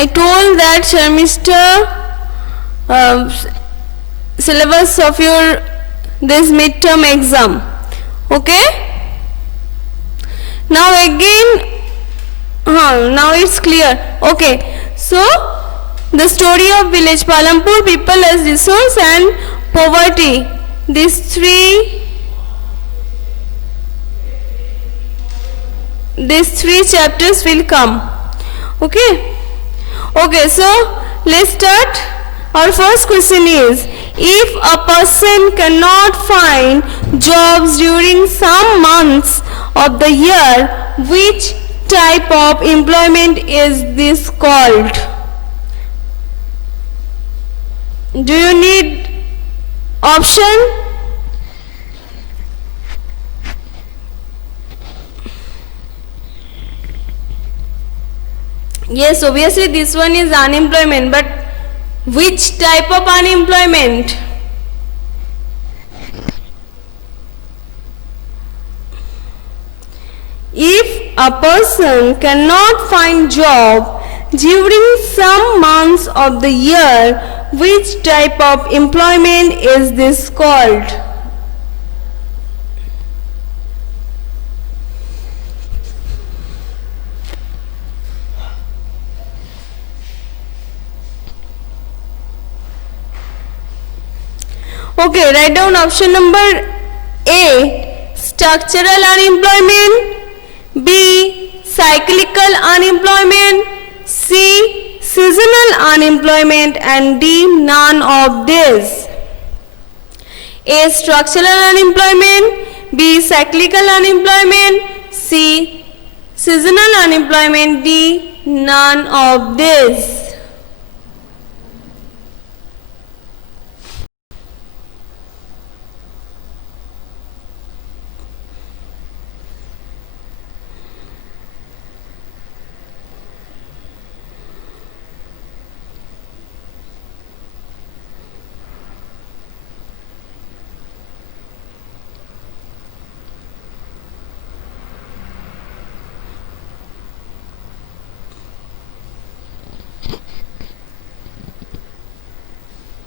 I told that Sharmishta syllabus of your this midterm exam. Okay? Now again, now it's clear. Okay. So the story of village Palampur, people as resource and poverty. These three chapters will come. Okay. Okay, so let's start. Our first question is, if a person cannot find jobs during some months of the year, which type of employment is this called? Do you need option? Yes, obviously this one is unemployment, but which type of unemployment? If a person cannot find job during some months of the year, which type of employment is this called? Okay, write down option number A, structural unemployment, B, cyclical unemployment, C, seasonal unemployment, and D, none of these. A, structural unemployment, B, cyclical unemployment, C, seasonal unemployment, D, none of these.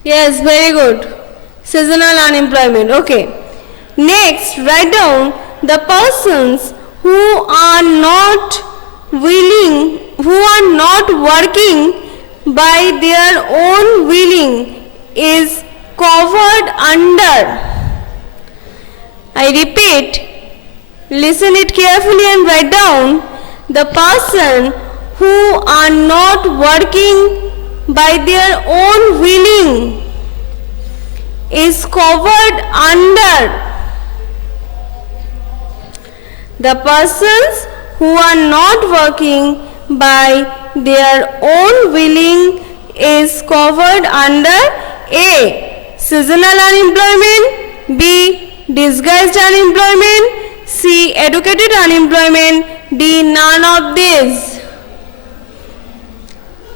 Yes, very good. Seasonal unemployment. Okay. Next, write down the persons who are not willing, who are not working by their own willing is covered under. I repeat, listen it carefully and write down the person who are not working by their own willing is covered under. The persons who are not working by their own willing is covered under A, seasonal unemployment, B, disguised unemployment, C, educated unemployment, D, none of these.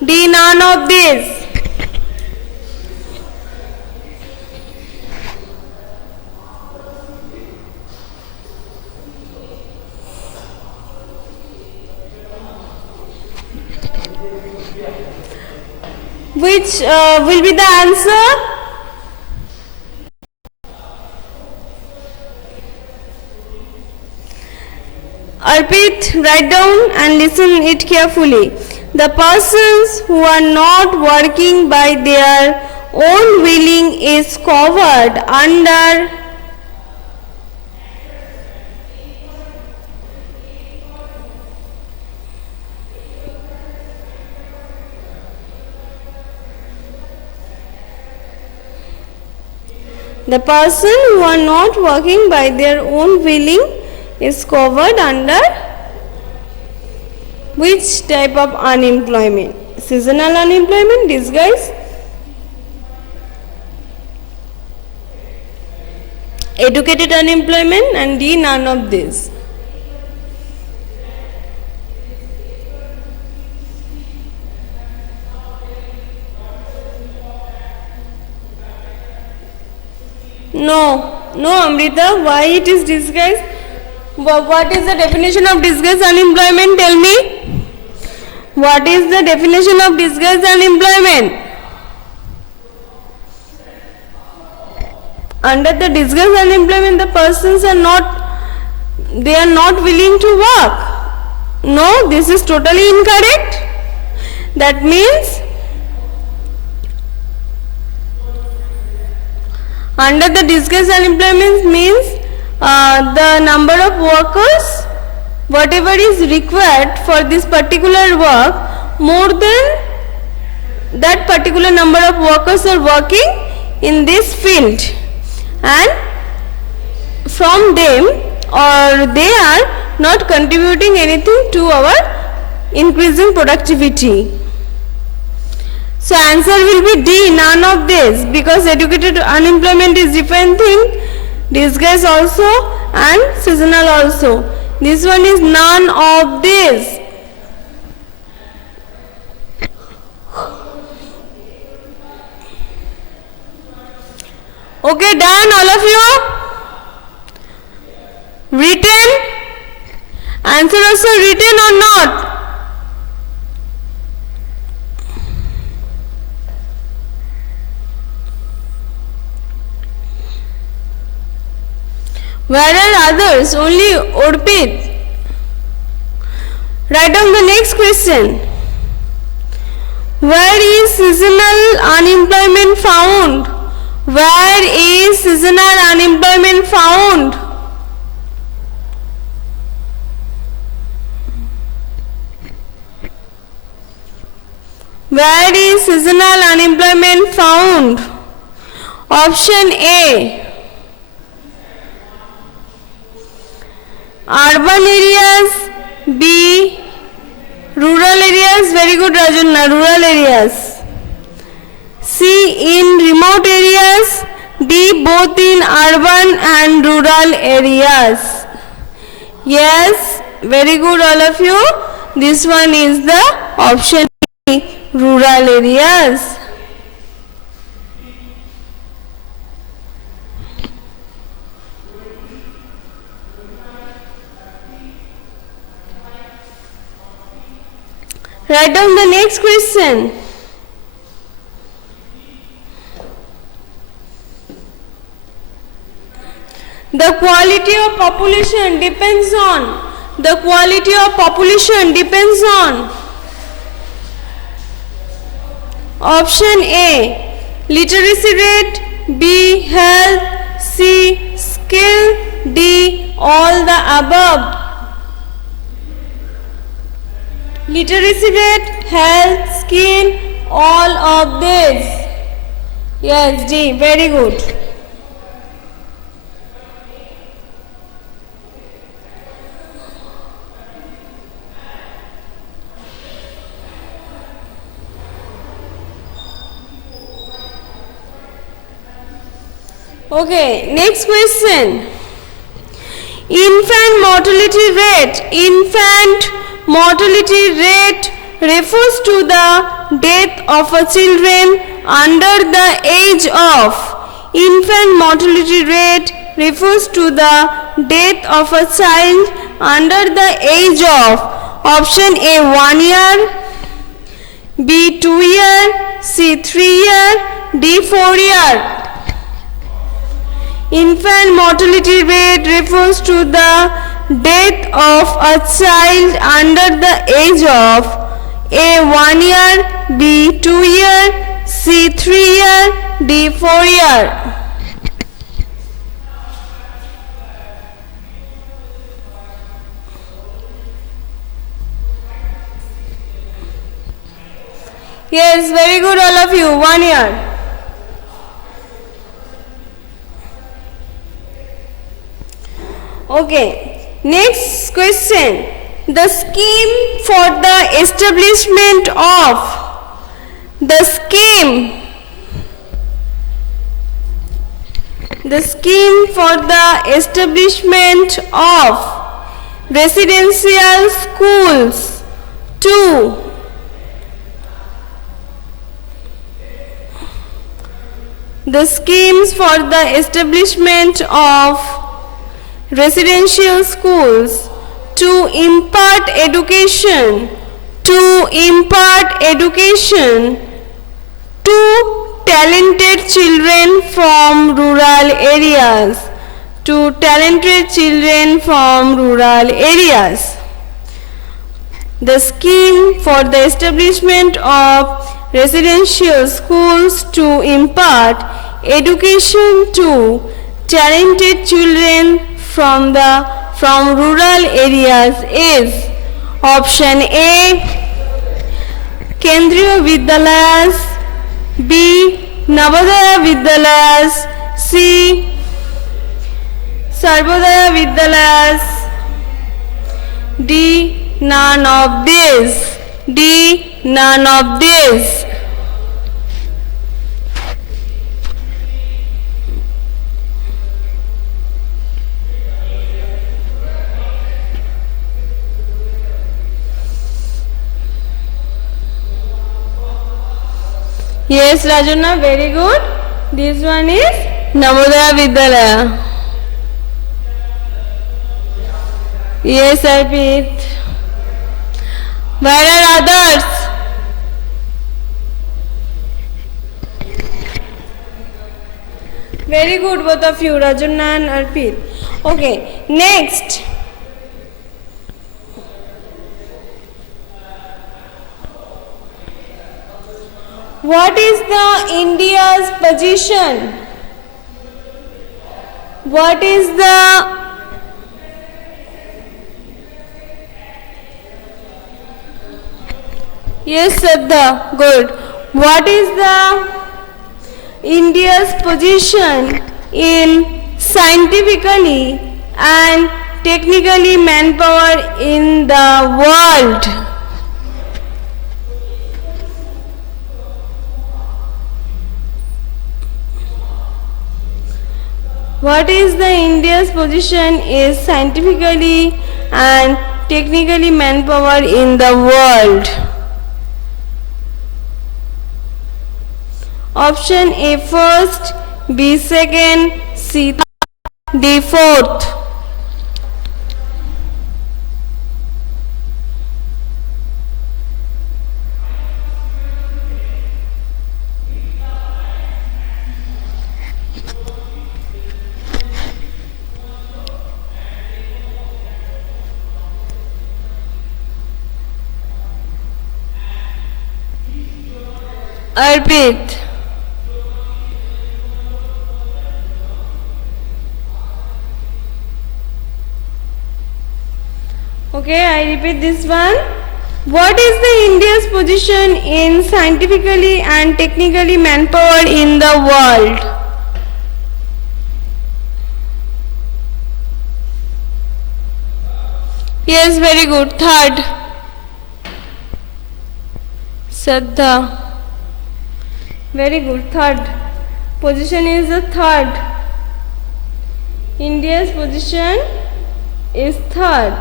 D, none of these. Which will be the answer? Arpit, write down and listen it carefully. The persons who are not working by their own willing is covered under. The person who are not working by their own willing is covered under which type of unemployment? Seasonal unemployment, disguise, educated unemployment, and D, none of these. No, Amrita, why it is disguise? What is the definition of disguise unemployment? Tell me. What is the definition of disguised unemployment? Under the disguised unemployment, the persons are not willing to work. No, this is totally incorrect. That means under the disguised unemployment means the number of workers, whatever is required for this particular work, more than that particular number of workers are working in this field, and from them or they are not contributing anything to our increasing productivity. So answer will be D, none of this, because educated unemployment is different thing, disguise also and seasonal also. This one is none of this. Okay, done all of you? Written? Answer also written or not? Where are others? Only Orpit. Write down the next question. Where is seasonal unemployment found? Where is seasonal unemployment found? Where is seasonal unemployment found? Option A, urban areas. B, rural areas. Very good, Rajunna, rural areas. C, in remote areas. D, both in urban and rural areas. Yes, very good all of you. This one is the option B, rural areas. Write down the next question. The quality of population depends on. The quality of population depends on. Option A, literacy rate. B, health. C, skill. D, all the above. Literacy rate, health, skill, all of this. Yes, D, very good. Okay, next question. Infant mortality rate. Infant mortality rate refers to the death of a children under the age of. Infant mortality rate refers to the death of a child under the age of. Option A, 1 year. B, 2 year. C, 3 year. D, 4 year. Infant mortality rate refers to the death of a child under the age of. A, 1 year. B, 2 year. C, 3 year. D, 4 year. Yes, very good all of you. 1 year. Okay, next question. The scheme for the establishment of. The scheme for the establishment of residential schools. 2. The schemes for the establishment of residential schools to impart education to impart education to talented children from rural areas. To talented children from rural areas. The scheme for the establishment of residential schools to impart education to talented children from rural areas is option A, Kendriya Vidyalayas, B, Navodaya Vidyalayas, C, Sarvodaya Vidyalayas, D, none of these. D, none of these. Yes, Rajana, very good. This one is Navodaya Vidyalaya. Yes, Arpit. Where are others? Very good, both of you, Rajana and Arpit. Okay, next. What is the India's position? What is the Yes, Sadha, good. What is the India's position in scientifically and technically manpower in the world? What is the India's position is scientifically and technically manpower in the world? Option A first, B second, C third, D fourth. Arpit. Okay, I repeat this one. What is the India's position in scientifically and technically manpower in the world? Yes, very good. Third. Saddha. Very good. Third. Position is the third. India's position is third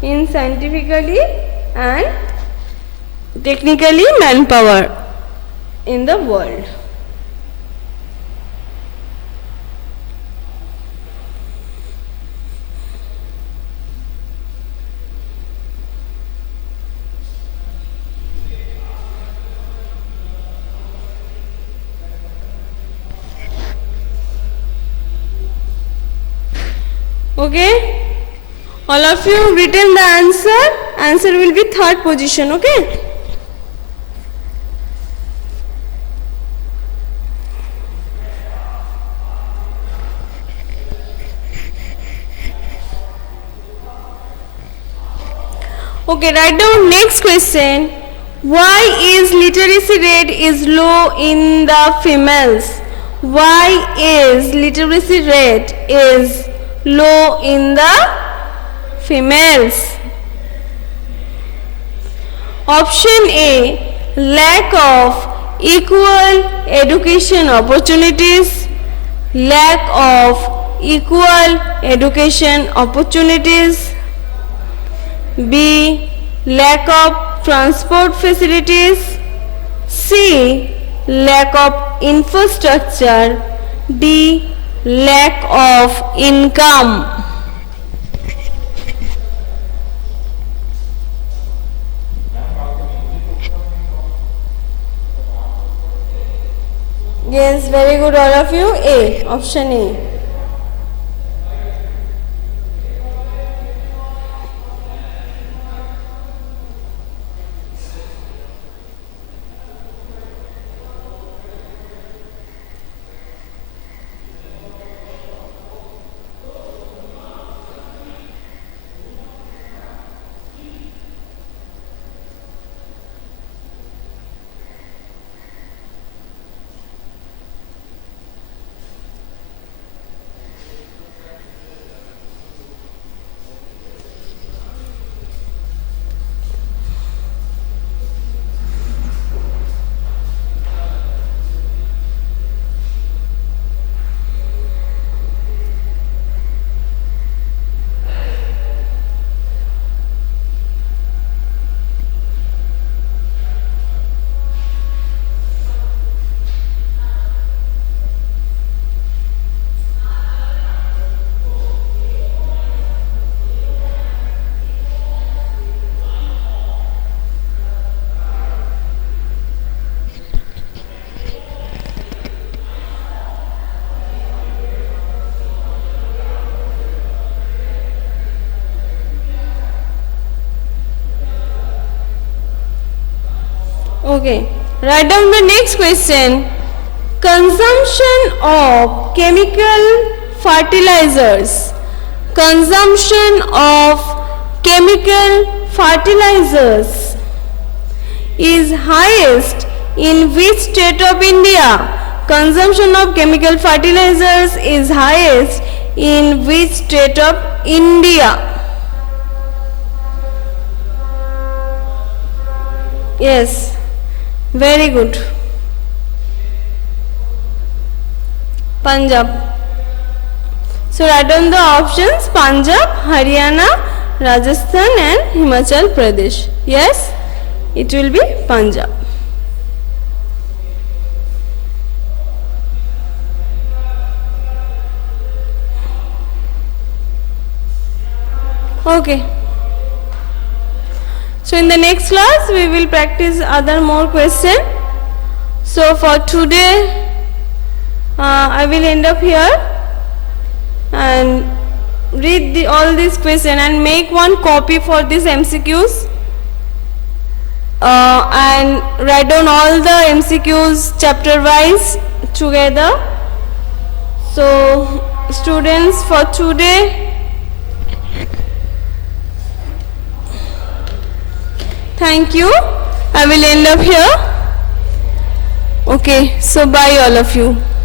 in scientifically and technically manpower in the world. Okay? All of you written the answer. Answer will be third position. Okay? Okay, write down next question. Why is literacy rate is low in the females? Why is literacy rate is low in the females? Option A, lack of equal education opportunities. Lack of equal education opportunities. B, lack of transport facilities. C, lack of infrastructure. D, lack of income. Yes, very good all of you. A, option A. Okay, write down the next question. Consumption of chemical fertilizers. Consumption of chemical fertilizers is highest in which state of India? Consumption of chemical fertilizers is highest in which state of India? Yes. Very good. Punjab. So write down the options: Punjab, Haryana, Rajasthan and Himachal Pradesh. Yes, it will be Punjab. Okay. So in the next class we will practice other more question. So for today I will end up here and read all these questions and make one copy for these MCQs and write down all the MCQs chapter wise together. So students, for today thank you. I will end up here. Okay, so bye all of you.